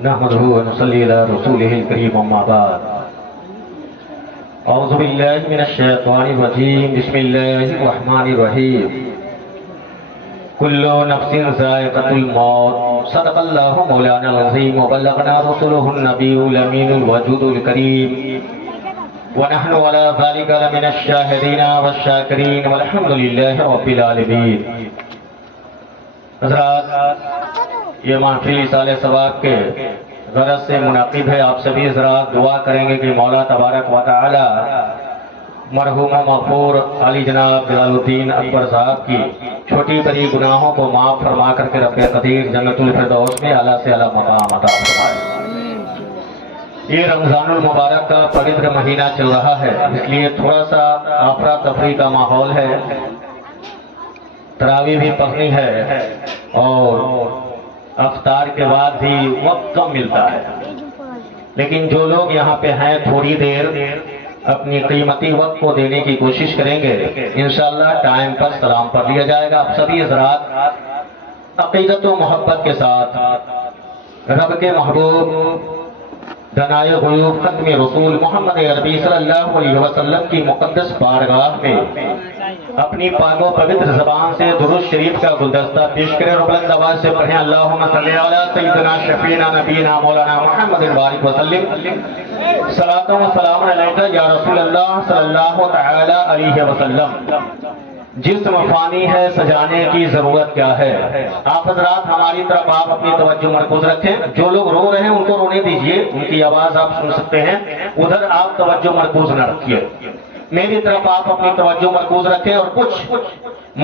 نحمده ونصلي على رسوله الكريم أما بعد أعوذ بالله من الشيطان الرجيم بسم الله الرحمن الرحيم كل نفس ذائقة الموت صدق الله مولانا العظيم وبلغنا رسوله النبي الأمين الوجود الكريم ونحن على ذلك لمن الشاهدين والشاكرين والحمد لله رب العالمين. حضرات، یہ محفل سال ثواب کے غرض سے منعقد ہے. آپ سبھی حضرات دعا کریں گے کہ مولا تبارک و تعالی مرحوم مغفور علی جناب جلال الدین اکبر صاحب کی چھوٹی بڑی گناہوں کو معاف فرما کر کے رب قدیر جنت الفردوس میں اعلیٰ سے اعلیٰ مقام عطا فرمائے. یہ رمضان المبارک کا پوتر مہینہ چل رہا ہے، اس لیے تھوڑا سا افراتفری کا ماحول ہے. تراویح بھی پڑھنی ہے اور افطار کے بعد بھی وقت کم ملتا ہے، لیکن جو لوگ یہاں پہ ہیں تھوڑی دیر اپنی قیمتی وقت کو دینے کی کوشش کریں گے، انشاءاللہ ٹائم پر سلام پڑھ لیا جائے گا. آپ سبھی حضرات عقیدت و محبت کے ساتھ رب کے محبوب دنائے غیوب ختم رسول محمد عربی صلی اللہ علیہ وسلم کی مقدس بارگاہ میں اپنی پاک و پوتر زبان سے درود شریف کا گلدستہ پیش کریں اور بلند آواز سے پڑھیں اللہم صلی علی سیدنا شفیعنا نبینا مولانا محمد بارک وسلم صلاۃ و سلام علیک یا رسول اللہ صلی اللہ تعالی علیہ وسلم. جسم فانی ہے، سجانے کی ضرورت کیا ہے؟ آپ حضرات ہماری طرف آپ اپنی توجہ مرکوز رکھیں. جو لوگ رو رہے ہیں ان کو رونے دیجئے، ان کی آواز آپ سن سکتے ہیں. ادھر آپ توجہ مرکوز نہ رکھیے، میری طرف آپ اپنی توجہ مرکوز رکھیں اور کچھ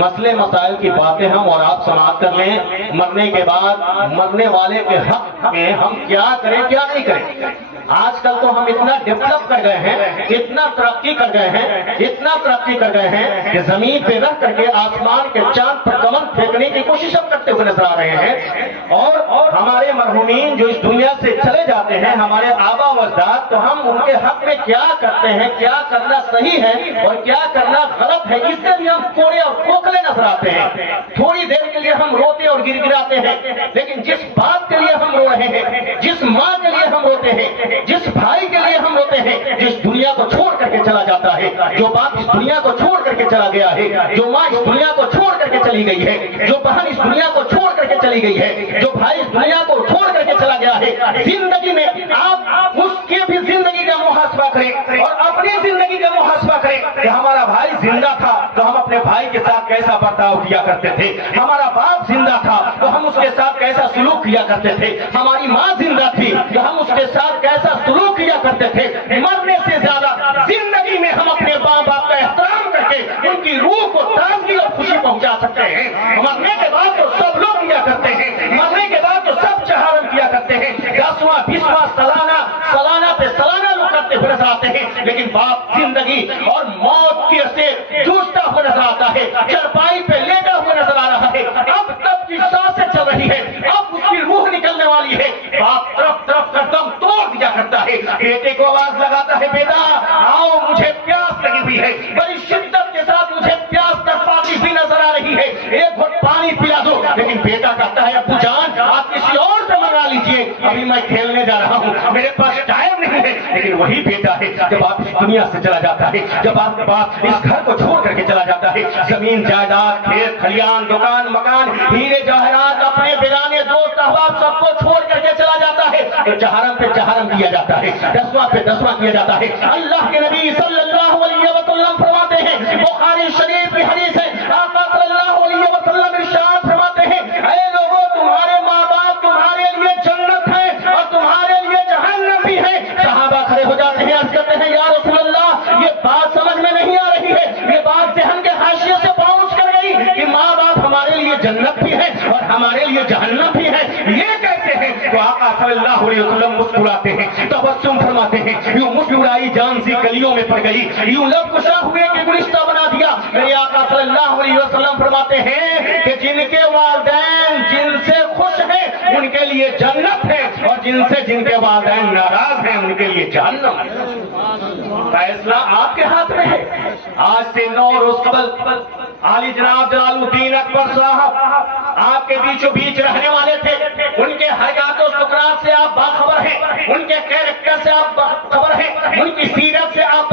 مسئلے مسائل کی باتیں ہم اور آپ سماعت کر لیں. مرنے کے بعد مرنے والے کے حق میں ہم کیا کریں کیا نہیں کریں. آج کل تو ہم اتنا ڈیولپ کر گئے ہیں، اتنا ترقی کر گئے ہیں، اتنا ترقی کر گئے ہیں کہ زمین پہ رہ کر کے آسمان کے چاند پر کمل پھینکنے کی کوشش ہم کرتے ہوئے نظر آ رہے ہیں. اور ہمارے مرحومین جو اس دنیا سے چلے جاتے ہیں، ہمارے آبا و اجداد، تو ہم ان کے حق میں کیا کرتے ہیں، کیا کرنا صحیح ہے اور کیا کرنا غلط ہے، اس سے بھی ہم کوڑے اور کھوکھلے نظر آتے ہیں. تھوڑی دیر کے لیے ہم روتے اور گر گراتے ہیں، لیکن جس بات کے لیے ہم رو رہے ہیں، جس ماں کے لیے ہم روتے ہیں، جس بھائی کے لیے ہم روتے ہیں، جس دنیا کو چھوڑ کر کے چلا جاتا ہے، جو باپ اس دنیا کو چھوڑ کر کے چلا گیا ہے، جو ماں اس دنیا کو چھوڑ کر کے چلی گئی ہے، جو بہن اس دنیا کو چھوڑ کر کے چلی گئی ہے، جو بھائی اس دنیا کو چھوڑ کر کے چلا گیا ہے، زندگی میں آپ اس کی بھی زندگی کا محاسبہ کریں اور اپنی زندگی کا محاسبہ کریں کہ ہمارا بھائی زندہ تھا تو ہم اپنے بھائی کے ساتھ کیسا برتاؤ کیا کرتے تھے، ہمارا باپ زندہ تھا تو ہم اس کے ساتھ کیسا سلوک کیا کرتے تھے، ہماری ماں زندہ تھی تو ہم اس کے ساتھ کیسا سلوک کیا کرتے تھے. مرنے سے زیادہ زندگی میں ہم اپنے ماں باپ کا احترام کر کے ان کی روح کو تازگی اور خوشی پہنچا سکتے ہیں. مرنے کے بعد تو سب لوگ کیا کرتے ہیں، مرنے کے بعد تو سب چہارم کیا کرتے ہیں، 10واں 20واں سالانہ پہ سالانہ لوگ کرتے ہوئے نظر آتے ہیں، لیکن باپ زندگی اور موت کی سے جوجھتا ہوا نظر آتا ہے، چرپائی پہ لیٹا ہوا نظر آ رہا ہے. اب تب کی سانسیں چل رہی ہے، اب اس کی روح نکلنے والی ہے. باپ طرف طرف کا دم توڑ دیا کرتا ہے، بیٹے کو آواز لگاتا ہے بیٹا آؤ مجھے پیاس لگی ہوئی ہے، بڑی شدت کے ساتھ مجھے پیاس تڑپاتی ہوئی نظر آ رہی ہے، ایک گھٹ پانی پلا دو. لیکن بیٹا کہتا ہے ابو جان آپ کسی اور سے منگا لیجئے، ابھی میں کھیلنے جا رہا ہوں، میرے پاس ٹائم نہیں ہے. لیکن وہی بیٹا ہے جب آپ اس دنیا سے چلا جاتا ہے، جب آپ کے باپ اس گھر کو چھوڑ کر کے چلا جاتا ہے، زمین جائیداد کھیت کھلیان دکان مکان ہیرے جواہرات اپنے بیگانے دوست احباب سب کو چھوڑ کر کے چلا جاتا ہے تو چہارم پہ چہارم کیا جاتا ہے، 10واں پہ 10واں کیا جاتا ہے. اللہ کے نبی صلی اللہ علیہ وسلم فرماتے ہیں، بخاری شریف کی حدیث ہے، آقا صلی اللہ علیہ وسلم ارشاد فرماتے ہیں اے لوگوں تمہارے ماں باپ تمہارے لیے جنت ہے اور تمہارے لیے جہنم بھی ہے. صحابہ کھڑے ہو جاتے ہیں، عرض کرتے ہیں یا رسول اللہ یہ بات سمجھ میں نہیں آ رہی ہے، یہ بات ذہن کے حاشیے سے پہنچ کر گئی کہ ماں باپ ہمارے لیے جنت بھی ہے اور ہمارے لیے جہنم بھی ہے، یہ کیسے ہے؟ تو آقا صلی اللہ علیہ وسلم مسکراتے ہیں، تبسم فرماتے ہیں، یوں مسکرائی جان سی گلیوں میں پڑ گئی، یوں لب کشا ہوئے کہ گلشتہ بنا دیا. میرے آقا صلی اللہ علیہ وسلم فرماتے ہیں کہ جن کے والدین جن سے خوش ہیں ان کے لیے جنت ہے اور جن کے والدین ناراض ہیں ان کے لیے جہنم ہے. فیصلہ آپ کے ہاتھ میں ہے. آج سے 9 روز قبل علی جناب جلال الدین اکبر صاحب آپ کے بیچوں بیچ رہنے والے تھے، ان کے حیات و سکرات سے آپ ان کی سیرت سے آپ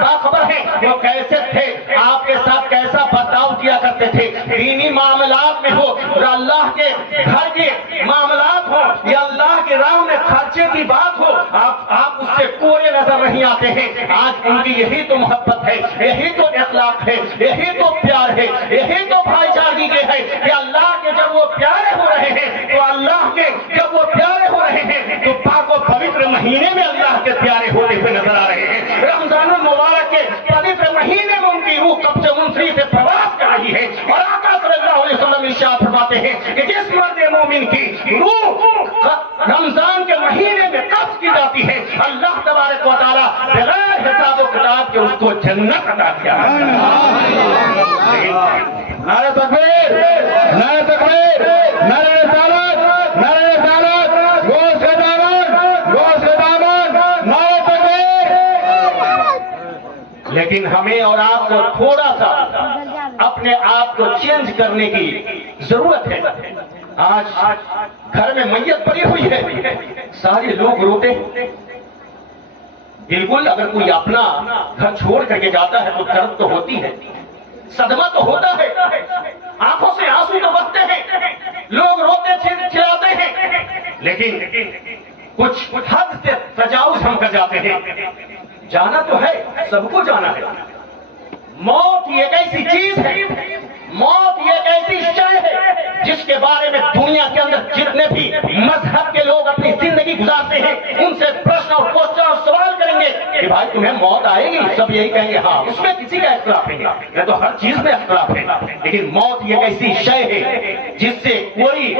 باخبر ہیں، وہ کیسے تھے، آپ کے ساتھ کیسا برتاؤ کیا کرتے تھے، دینی معاملات میں ہو اور اللہ کے گھر کے معاملات ہو یا اللہ کے راہ میں خرچے کی بات ہو، آپ اس سے کوئی نظر نہیں آتے ہیں۔ آج ان کی یہی تو محبت ہے، یہی تو اخلاق ہے، یہی تو پیار ہے، یہی تو بھائی چارگی کے ہے کہ اللہ کے جب وہ پیارے ہو رہے ہیں تو اللہ کے جب وہ پیارے ہو رہے ہیں تو پاک و پوتر مہینے میں اللہ کے پیارے ہوتے ہوئے نظر آ رہے ہیں۔ رمضان المبارک کے پوتر مہینے میں ان کی روح کب سے منصری سے پرواز کر رہی ہے، اور آقا صلی اللہ علیہ وسلم ارشاد فرماتے ہیں کہ جس مرد مومن کی روح رمضان کے مہینے میں قبض کی جاتی ہے، اللہ تبارک و تعالیٰ بغیر حساب و کتاب کے اس کو جنت عطا کیا ہے۔ نعرہ تکبیر، نعرہ تکبیر، نعرہ رسالت، نعرہ رسالت، گوشت کا دامن، گوشت کا دامن، نعرہ تکبیر۔ لیکن ہمیں اور آپ کو تھوڑا سا اپنے آپ کو چینج کرنے کی ضرورت ہے۔ آج گھر میں میت پڑی ہوئی ہے، سارے لوگ روتے، بالکل اگر کوئی اپنا گھر چھوڑ کر کے جاتا ہے تو درد تو ہوتی ہے، صدمہ تو ہوتا ہے، آنکھوں سے آنسو تو بہتے ہیں، لوگ روتے چلاتے ہیں، لیکن کچھ حد سے تجاوز ہم کر جاتے ہیں۔ جانا تو ہے، سب کو جانا ہے۔ موت یہ ایک ایسی چیز ہے، موت یہ ایک ایسی شے ہے جس کے بارے میں دنیا کے اندر جتنے بھی مذہب کے لوگ اپنی زندگی گزارتے ہیں ان سے پرشن اور کوشچن اور سوال کریں گے کہ بھائی تمہیں موت آئے گی، سب یہی کہیں گے ہاں، اس میں کسی کا اختلاف نہیں ہے، یہ تو ہر چیز میں اختلاف ہے، لیکن موت یہ ایک ایسی شے ہے جس سے کوئی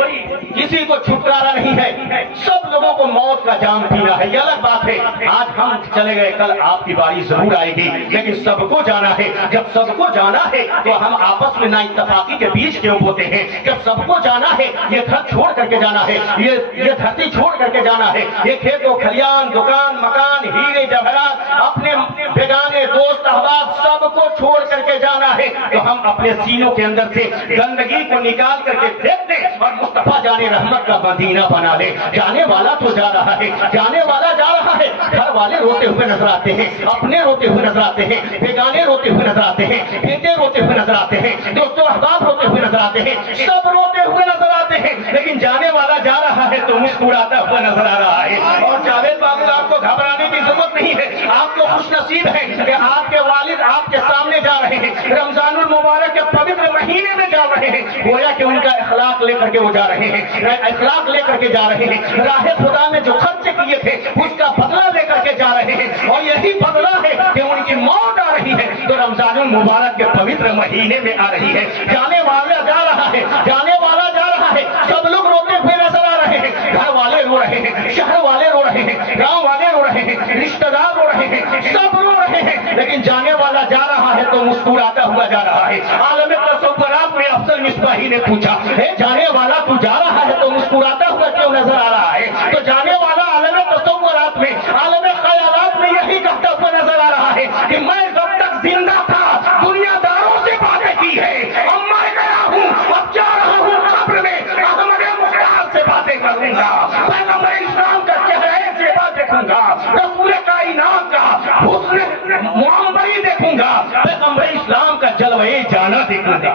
کسی کو چھٹکارا نہیں ہے، سب لوگوں کو موت کا جام پینا ہے۔ یہ الگ بات ہے، آج ہم چلے گئے، کل آپ کی باری ضرور آئے گی، لیکن سب کو جانا ہے۔ جب سب کو جانا ہے تو ہم آپس میں نا اتفاقی کے بیچ کیوں ہوتے ہیں؟ جب سب کو جانا ہے، یہ گھر چھوڑ کر کے جانا ہے، یہ دھرتی چھوڑ کر کے جانا ہے، یہ کھیت و کھلیان، دکان، مکان، ہیرے جواہرات، اپنے بیگانے دوست احباب سب کو چھوڑ کر کے جانا ہے، تو ہم اپنے سینوں کے اندر سے گندگی کو نکال کر کے پھینک دیں اور مصطفیٰ جان رحمت کا مدینہ بنا لے۔ جانے والا تو جا رہا ہے، جانے والا جا رہا ہے، گھر والے روتے ہوئے نظر آتے ہیں، اپنے روتے ہوئے نظر آتے ہیں، بیگانے روتے ہوئے نظر آتے ہیں، بیٹے روتے ہوئے نظر آتے ہیں، دوستوں احباب روتے ہوئے نظر آتے ہیں، سب روتے ہوئے نظر آتے ہیں، لیکن جانے والا جا رہا ہے تو مسکراتا ہوا نظر آ رہا ہے۔ اور جاوید بابو آپ کو گھبرانے کی ضرورت نہیں ہے، آپ کو خوش نصیب ہے کہ آپ کے والد آپ کے سامنے جا رہے ہیں، رمضان المبارک کے پوتر مہینے میں جا رہے ہیں، گویا کہ ان کا اخلاق لے کر کے وہ جا رہے ہیں، اخلاق لے کر کے جا رہے ہیں، راہ خدا میں جو خرچ کیے تھے اس کا بدلہ لے کر کے جا رہے ہیں، اور یہی بدلہ ہے کہ ان کی موت آ رہی ہے تو رمضان المبارک کے پوتر مہینے میں آ رہی ہے۔ جانے والا جا رہا ہے، جانے والا جا رہا ہے، سب لوگ روتے ہوئے نظر آ رہے ہیں، گھر والے رو رہے ہیں، شہر والے رو رہے ہیں، گاؤں والے رو رہے ہیں، رشتہ دار رو رہے ہیں، سب رو رہے ہیں، لیکن جانے والا جا رہا ہے تو مسکراتا ہوا جا رہا ہے۔ عالم تصورات میں افضل مصباحی نے پوچھا، جانے والا تو جا رہا ہے تو مسکراتا ہوا کیوں نظر آ رہا ہے؟ تو جانے والا عالم تصورات میں، عالم خیالات میں یہی کہتا ہوا نظر آ رہا ہے کہ میں جب تک زندہ تھا دنیا داروں سے باتیں کی ہے، اب میں گیا ہوں، اب جا رہا ہوں قبر میں، احمد مختار سے باتیں کروں گا، پیغمبر اسلام کا چہرے سے بات دیکھوں گا، رسول کائنات کا حسن معمبری دیکھوں گا، پیغمبر اسلام کا جلوہ جانا دیکھوں گا۔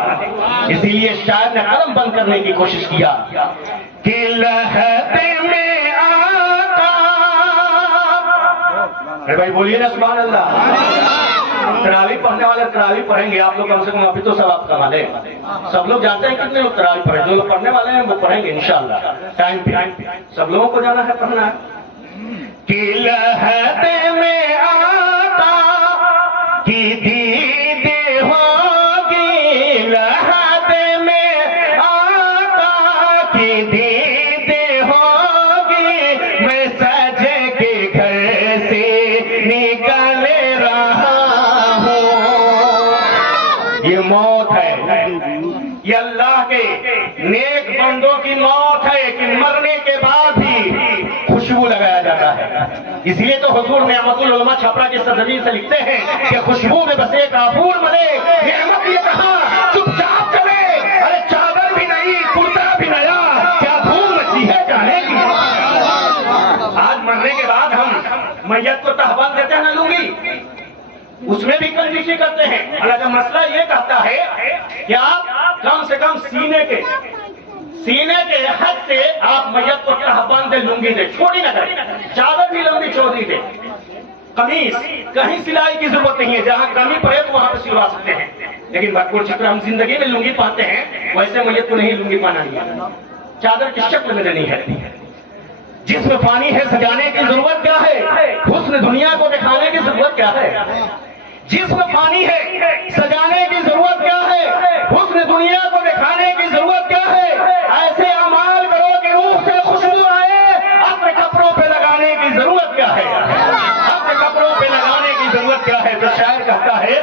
اسی لیے شاعر نے قلم بند کرنے کی کوشش کیا کہ لہتے میں آقا، بھائی بولیے نا سبحان اللہ۔ تراویح پڑھنے والے تراویح پڑھیں گے، آپ لوگ کم سے کم ابھی تو ثواب کما لیں۔ سب لوگ جانتے ہیں کتنے لوگ تراویح پڑھیں، جو لوگ پڑھنے والے ہیں وہ پڑھیں گے انشاءاللہ ٹائم پہ، سب لوگوں کو جانا ہے، پڑھنا ہے۔ کہ لہتے میں آقا کی دید ہوگی، لہتے میں آقا کی دید ہوگی، میں سجے کے گھر سے نکل رہا ہوں۔ یہ موت ہے، یہ اللہ کے نیک بندوں کی موت ہے کہ مرنے کے بعد ہی خوشبو لگایا جاتا ہے۔ اس لیے تو حضور نعمت العلماء چھپرا کی سرزمین سے لکھتے ہیں کہ خوشبو میں بس ایک کافور ملے، نعمت یہ کہا چپ چاپ چلے، ارے چادر بھی نہیں، کرتا بھی نیا، کیا دھوم مچی ہے جانے کی۔ آج مرنے کے بعد ہم میت کو تہبند دیتے ہیں نا لنگی، اس میں بھی کنجوسی کرتے ہیں۔ حالانکہ مسئلہ یہ کہتا ہے کہ آپ کم سے کم سینے کے حد سے آپ میت کو تہبند دے، لنگی دے، چھوڑی نہ کریں، چادر بھی لمبی چوڑی دے، قمیص کہیں سلائی کی ضرورت نہیں ہے، جہاں کمی پڑے تو وہاں پہ سلوا سکتے ہیں، لیکن بھرپور چکر ہم زندگی میں لنگی پہنتے ہیں، ویسے میت کو نہیں لنگی پہنا ہے، چادر کی شکل میں دینی ہے۔ جسم فانی ہے، سجانے کی ضرورت کیا ہے؟ حسن دنیا کو دکھانے کی ضرورت کیا ہے؟ جسم فانی ہے، سجانے کی ضرورت کیا ہے؟ حسن دنیا کو دکھانے کی ضرورت کیا ہے؟ ایسے اعمال کرو کہ روح سے خوشبو آئے، اپنے کپڑوں پہ لگانے کی ضرورت کیا ہے؟ اپنے کپڑوں پہ لگانے کی ضرورت کیا ہے؟ تو شاعر کہتا ہے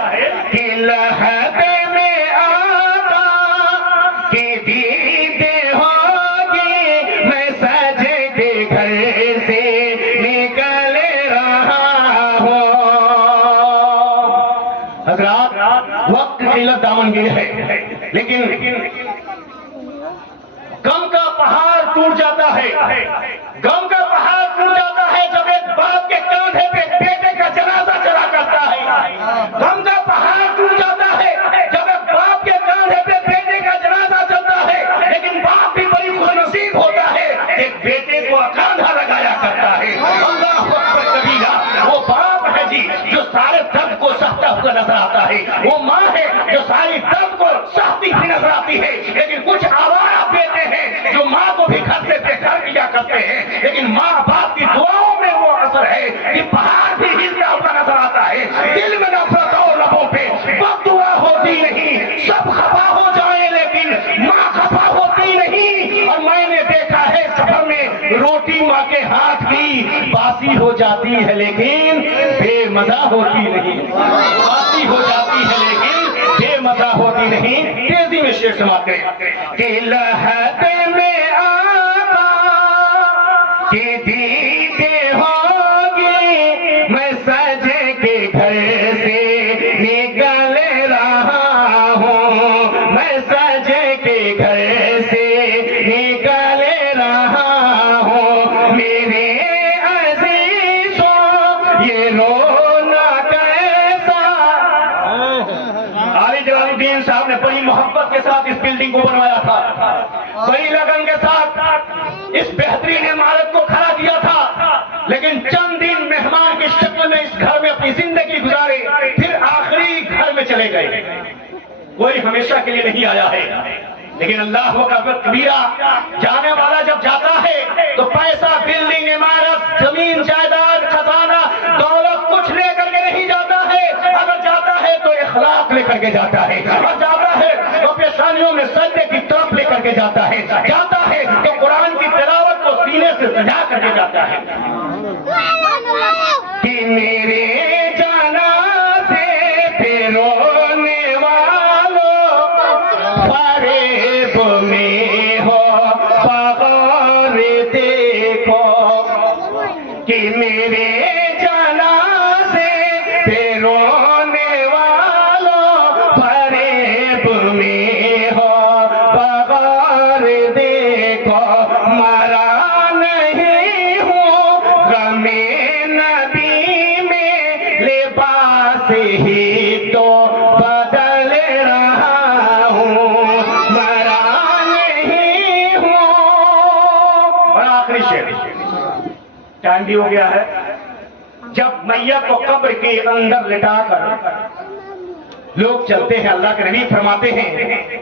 کہ لہتے میں آقا کی دیدے ہوگی، میں سجے کے گھر سے نکل رہا ہوں۔ حضرات، وقت قلت دامنگیر ہے، لیکن غم کا پہاڑ ٹوٹ جاتا ہے، غم کا پہاڑ ٹوٹ جاتا ہے جب ایک باپ کے کاندھے پہ بیٹے کا جنازہ چلا کرتا ہے، غم کا پہاڑ ٹوٹ جاتا ہے جب ایک باپ کے کاندھے پہ بیٹے کا جنازہ چلتا ہے، لیکن باپ بھی بڑی خوش نصیب ہوتا ہے، ایک بیٹے کو کاندھا لگایا کرتا ہے۔ اللہ اکبر کبیرہ، وہ باپ ہے جی جو سارے درد کو سہتا ہوا نظر آتا ہے، وہ ماں ہے جو ساری درد کو سہتی ہوئی نظر آتی ہے، لیکن کچھ آوارہ بیٹے ہیں جو ماں کو بھی گھر سے بے گھر کیا کرتے ہیں، لیکن ماں باپ کی دعاؤں میں وہ اثر ہے کہ پہاڑ بھی ہلتا ہوا نظر آتا ہے، دل میں نفرت اور لبوں پہ بد دعا ہوتی نہیں، سب خفا ہو جائیں لیکن ماں خفا ہوتی نہیں۔ اور میں نے دیکھا ہے سفر میں روٹی ماں کے ہاتھ کی باسی ہو جاتی ہے لیکن بے مزہ ہوتی نہیں، باسی ہو جاتی ہے لیکن بے مزہ ہوتی نہیں۔ تیزی میں شعر سماعت کریں کہ لہتے میں آقا کی دیدے ہوگی، میں سجے کے گھر سے نکل رہا ہوں، میں سجے کے گھر سے نکل رہا ہوں، میرے عزیزوں یہ رونا کیسا۔ علی جلال الدین صاحب نے بڑی محبت کے ساتھ اس بلڈنگ کو بنوایا تھا، بڑی لگن کے ساتھ اس بہترین عمارت کو کھڑا کیا تھا، لیکن چند دن مہمان کی شکل میں اس گھر میں اپنی زندگی گزارے، پھر آخری گھر میں چلے گئے، کوئی ہمیشہ کے لیے نہیں آیا ہے، لیکن اللہ اکبر کبیرہ، جانے والا جب جاتا ہے تو پیسہ، بلڈنگ، عمارت، زمین، جائیداد، خزانہ، دولت کچھ لے کر کے نہیں جاتا ہے، اگر جاتا ہے تو اخلاق لے کر کے جاتا ہے، اگر جاتا ہے تو پیشانیوں میں سجدے کی طرف لے کر کے جاتا ہے، جاتا ہے تو قرآن کی تلاوت کو سینے سے سجا کر کے جاتا ہے۔ کہ میرے جنازے پہ رونے والوں فریب میں ہو بغور دیکھو، کہ میرے جنازے پہ رونے والوں فریب میں ہو بغور دیکھو، مرا نہیں ہوں غم نبی میں، لباس ہی تو بدل رہا ہوں، مرا نہیں ہوں۔ اور آخری شعر، ٹائم بھی ہو گیا ہے، جب میت کو قبر کے اندر لٹا کر لوگ چلتے ہیں، اللہ کے نبی فرماتے ہیں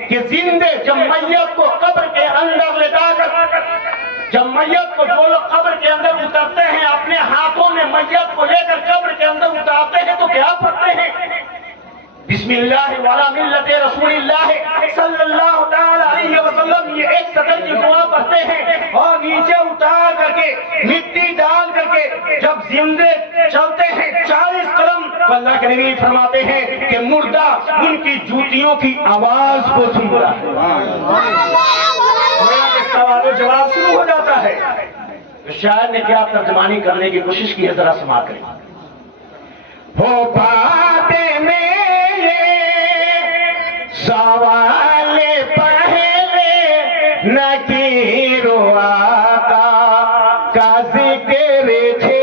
کہ زندے جب میت کو قبر کے اندر لٹا کر، جب میت کو جو لوگ قبر کے اندر اترتے ہیں، اپنے ہاتھوں میں میت کو لے کر قبر کے اندر اتارتے ہیں تو کیا پڑھتے ہیں؟ بسم اللہ والا ملت رسول اللہ صلی اللہ تعالی علیہ وسلم، یہ ایک سطر کی دعا پڑھتے ہیں، اور نیچے اتار کر کے مٹی ڈال کر کے جب زندے چلتے ہیں 40 قدم، تو اللہ کے نبی فرماتے ہیں کہ مردہ ان کی جوتیوں کی آواز کو سن رہا ہے۔ سوال و جواب شروع ہو جاتا ہے۔ شاعر نے کیا ترجمانی کرنے کی کوشش کی ہے، ذرا سماعت کریں۔ ہو باتیں میرے سوال پہلے نکیر آقا کا ذکر تھے،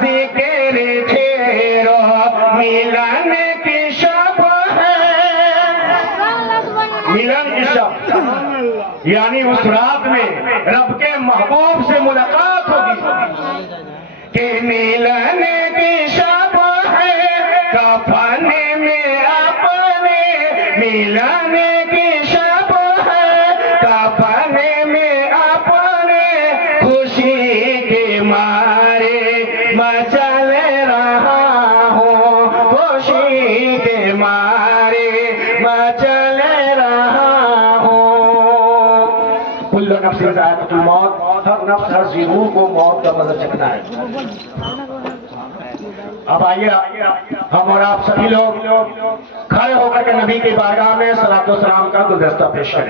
ذکر چھیڑو ملن کی شب ہے، ملن کی شب یعنی اس رات میں رب کے محبوب سے ملاقات ہوگی کہ ملن کی شب ہے، کفن میں اپنے ملن کی شب ہے، کفن میں اپنے خوشی کے مارے مچل رہا ہوں، خوشی کے مارے مچل رہا ہوں۔ کل نفس ذائقۃ الموت، ہر نفس ہر ذی روح کو موت کا مزہ چکھنا ہے۔ اب آئیے ہم اور آپ سبھی لوگ کھڑے ہو کر کے نبی کی بارگاہ میں صلاۃ و سلام کا گلدستہ پیش کریں۔